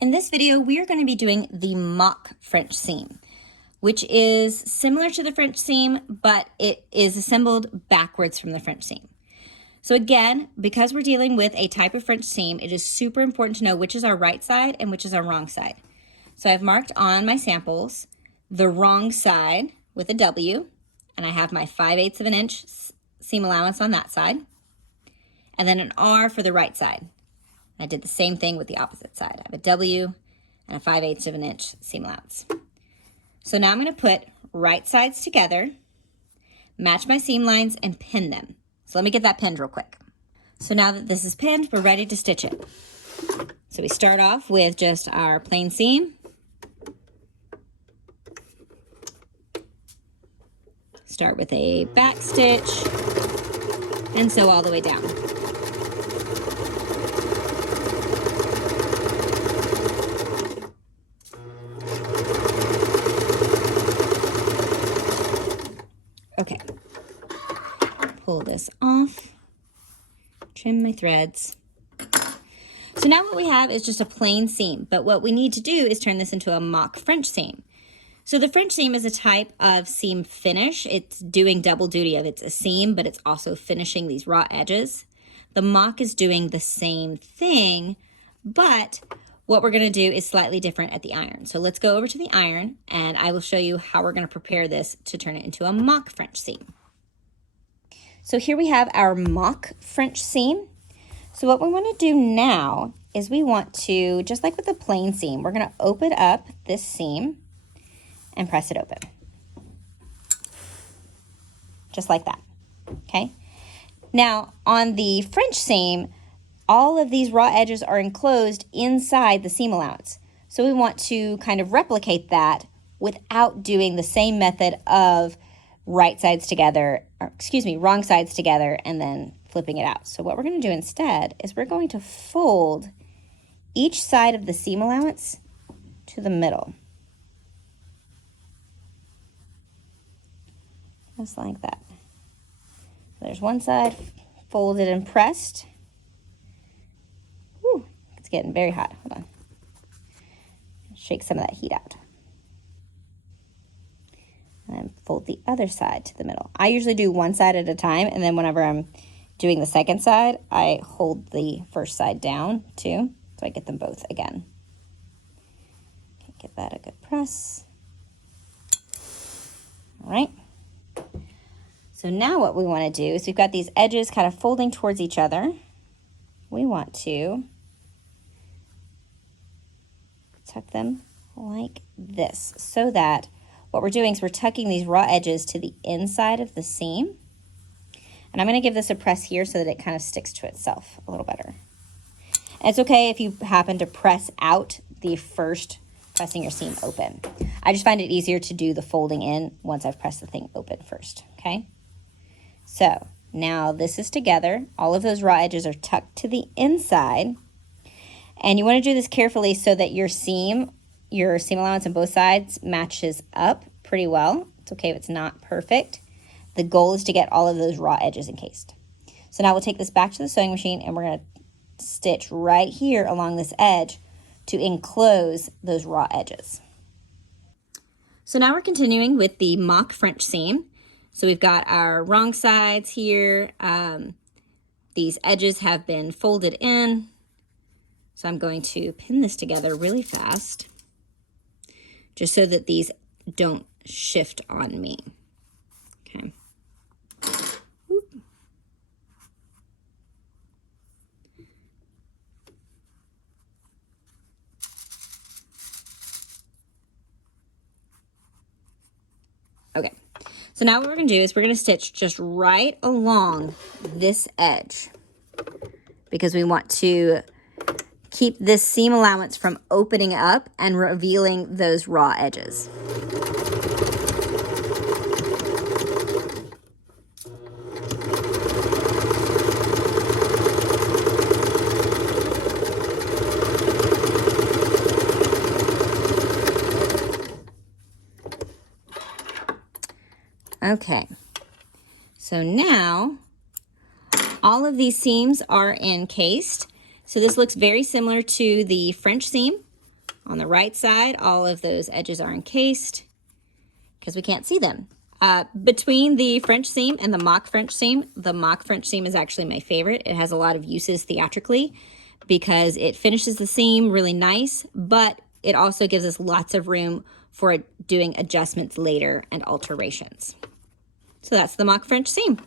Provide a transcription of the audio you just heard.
In this video, we are going to be doing the mock French seam, which is similar to the French seam, but it is assembled backwards from the French seam. So again, because we're dealing with a type of French seam, it is super important to know which is our right side and which is our wrong side. So I've marked on my samples the wrong side with a W, and I have my 5/8 of an inch seam allowance on that side, and then an R for the right side. I did the same thing with the opposite side. I have a W and a 5/8 of an inch seam allowance. So now I'm going to put right sides together, match my seam lines, and pin them. So let me get that pinned real quick. So now that this is pinned, we're ready to stitch it. So we start off with just our plain seam. Start with a back stitch and sew all the way down. Okay, pull this off, trim my threads. So now what we have is just a plain seam, but what we need to do is turn this into a mock French seam. So the French seam is a type of seam finish. It's doing double duty of it's a seam, but it's also finishing these raw edges. The mock is doing the same thing, but what we're gonna do is slightly different at the iron. So let's go over to the iron and I will show you how we're gonna prepare this to turn it into a mock French seam. So here we have our mock French seam. So what we wanna do now is we want to, just like with the plain seam, we're gonna open up this seam and press it open. Just like that, okay? Now on the French seam, all of these raw edges are enclosed inside the seam allowance. So we want to kind of replicate that without doing the same method of wrong sides together and then flipping it out. So what we're going to do instead is we're going to fold each side of the seam allowance to the middle. Just like that. So there's one side folded and pressed. Whew, it's getting very hot. Hold on. Shake some of that heat out. And then fold the other side to the middle. I usually do one side at a time, and then whenever I'm doing the second side, I hold the first side down too, so I get them both again. Okay, give that a good press. All right. So now what we want to do is we've got these edges kind of folding towards each other. We want to tuck them like this so that what we're doing is we're tucking these raw edges to the inside of the seam. And I'm going to give this a press here so that it kind of sticks to itself a little better. And it's okay if you happen to press out the first pressing your seam open. I just find it easier to do the folding in once I've pressed the thing open first, okay? So now this is together. All of those raw edges are tucked to the inside. And you want to do this carefully so that your seam allowance on both sides matches up pretty well. It's okay if it's not perfect. The goal is to get all of those raw edges encased. So now we'll take this back to the sewing machine and we're going to stitch right here along this edge to enclose those raw edges. So now we're continuing with the mock French seam. So we've got our wrong sides here. These edges have been folded in. So I'm going to pin this together really fast just so that these don't shift on me. Okay. Whoop. Okay. So now what we're going to do is we're going to stitch just right along this edge because we want to keep this seam allowance from opening up and revealing those raw edges. Okay, so now all of these seams are encased. So this looks very similar to the French seam, On the right side, all of those edges are encased because we can't see them. Between the French seam and the mock French seam is actually my favorite. It has a lot of uses theatrically because it finishes the seam really nice, but it also gives us lots of room for doing adjustments later and alterations. So that's the mock French seam.